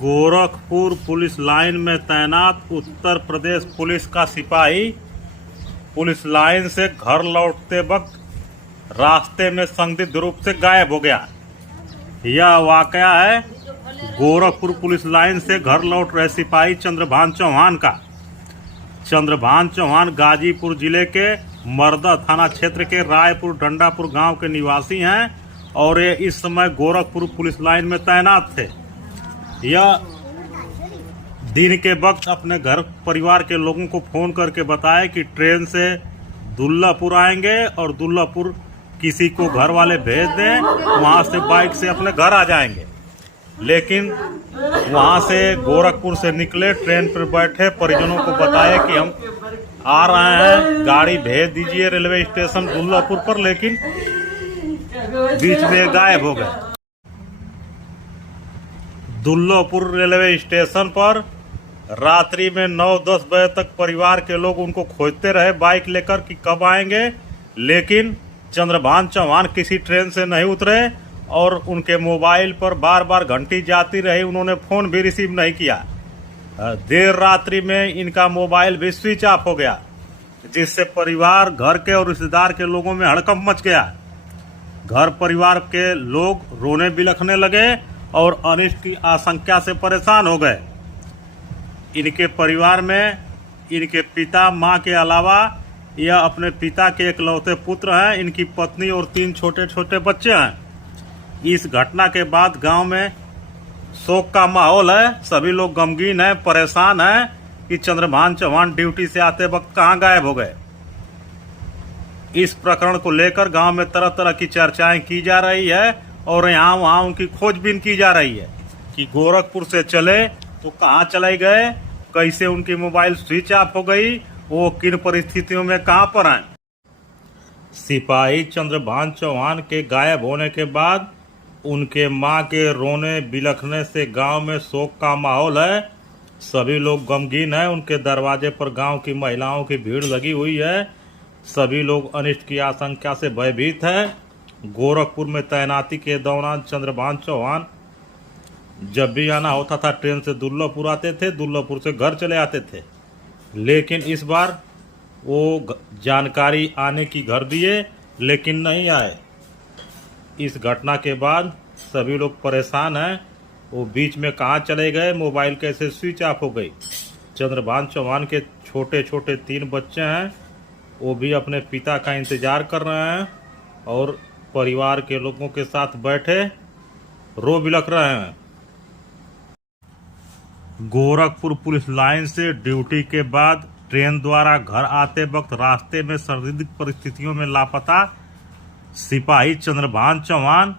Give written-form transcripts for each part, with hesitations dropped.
Gorakhpur police line में तैनात Uttar Pradesh police का सिपाही पुलिस लाइन से घर लौटते वक्त रास्ते में संदिग्ध रूप से गायब हो गया। यह वाकया है गोरखपुर पुलिस लाइन से घर लौट रहे सिपाही चंद्रभान चौहान का। चंद्रभान चौहान गाजीपुर जिले के मर्दा थाना क्षेत्र के रायपुर डंडापुर गांव के निवासी हैं और ये इस समय गोरखपुर पुलिस लाइन में तैनात थे। यह दिन के वक्त अपने घर परिवार के लोगों को फोन करके बताया कि ट्रेन से दुल्लापुर आएंगे और दुल्लापुर किसी को घर वाले भेज दें, वहां से बाइक से अपने घर आ जाएंगे। लेकिन वहां से गोरखपुर से निकले, ट्रेन पर बैठे, परिजनों को बताया कि हम आ रहे हैं, गाड़ी भेज दीजिए रेलवे स्टेशन दुल्लापुर पर, लेकिन बीच में गायब हो गए। दुल्लापुर रेलवे स्टेशन पर रात्रि में 9-10 बजे तक परिवार के लोग उनको खोजते रहे बाइक लेकर कि कब आएंगे, लेकिन चंद्रभान चौहान किसी ट्रेन से नहीं उतरे और उनके मोबाइल पर बार बार घंटी जाती रही, उन्होंने फोन भी रिसीव नहीं किया। देर रात्रि में इनका मोबाइल भी स्विच ऑफ हो गया, जिससे परिवार, घर के और रिश्तेदार के लोगों में हड़कंप मच गया। घर परिवार के लोग रोने बिलखने लगे और अनिष्ट की आशंका से परेशान हो गए। इनके परिवार में इनके पिता, मां के अलावा यह अपने पिता के इकलौते पुत्र हैं। इनकी पत्नी और 3 छोटे छोटे बच्चे हैं। इस घटना के बाद गांव में शोक का माहौल है। सभी लोग गमगीन हैं, परेशान हैं कि चंद्रभान चौहान ड्यूटी से आते वक्त कहां गायब हो गए। इस प्रकरण को लेकर गांव में तरह तरह की चर्चाएं की जा रही है और यहाँ वहाँ उनकी खोजबीन की जा रही है कि गोरखपुर से चले तो कहाँ चले गए, कैसे उनकी मोबाइल स्विच ऑफ हो गई, वो किन परिस्थितियों में कहाँ पर आए। सिपाही चंद्रभान चौहान के गायब होने के बाद उनके मां के रोने बिलखने से गांव में शोक का माहौल है। सभी लोग गमगीन हैं। उनके दरवाजे पर गांव की महिलाओं की भीड़ लगी हुई है। सभी लोग अनिष्ट की आशंका से भयभीत हैं। गोरखपुर में तैनाती के दौरान चंद्रभान चौहान जब भी आना होता था ट्रेन से दुल्लापुर आते थे, दुल्लापुर से घर चले आते थे। लेकिन इस बार वो जानकारी आने की घर दिए लेकिन नहीं आए। इस घटना के बाद सभी लोग परेशान हैं। वो बीच में कहाँ चले गए, मोबाइल कैसे स्विच ऑफ हो गई। चंद्रभान चौहान के छोटे छोटे 3 बच्चे हैं, वो भी अपने पिता का इंतजार कर रहे हैं और परिवार के लोगों के साथ बैठे रो बिलख रहे हैं। गोरखपुर पुलिस लाइन से ड्यूटी के बाद ट्रेन द्वारा घर आते वक्त रास्ते में संदिग्ध परिस्थितियों में लापता सिपाही चंद्रभान चौहान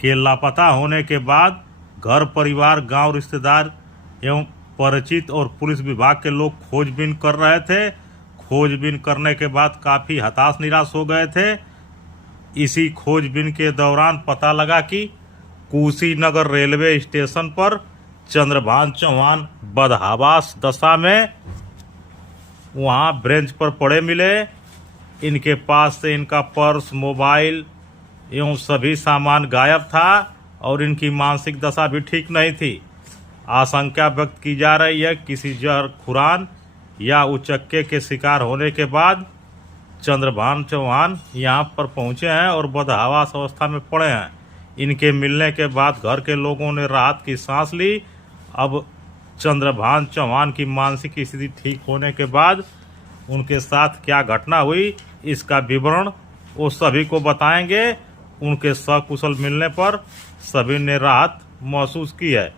के लापता होने के बाद घर परिवार, गांव, रिश्तेदार एवं परिचित और पुलिस विभाग के लोग खोजबीन कर रहे थे। खोजबीन करने के बाद काफी हताश निराश हो गए थे। इसी खोजबीन के दौरान पता लगा कि कुशीनगर रेलवे स्टेशन पर चंद्रभान चौहान बदहवास दशा में वहां ब्रेंच पर पड़े मिले। इनके पास से इनका पर्स, मोबाइल एवं सभी सामान गायब था और इनकी मानसिक दशा भी ठीक नहीं थी। आशंका व्यक्त की जा रही है किसी जहर खुरान या उचक्के के शिकार होने के बाद चंद्रभान चौहान यहाँ पर पहुँचे हैं और बदहवास अवस्था में पड़े हैं। इनके मिलने के बाद घर के लोगों ने राहत की सांस ली। अब चंद्रभान चौहान की मानसिक स्थिति ठीक होने के बाद उनके साथ क्या घटना हुई, इसका विवरण वो सभी को बताएंगे। उनके सकुशल मिलने पर सभी ने राहत महसूस की है।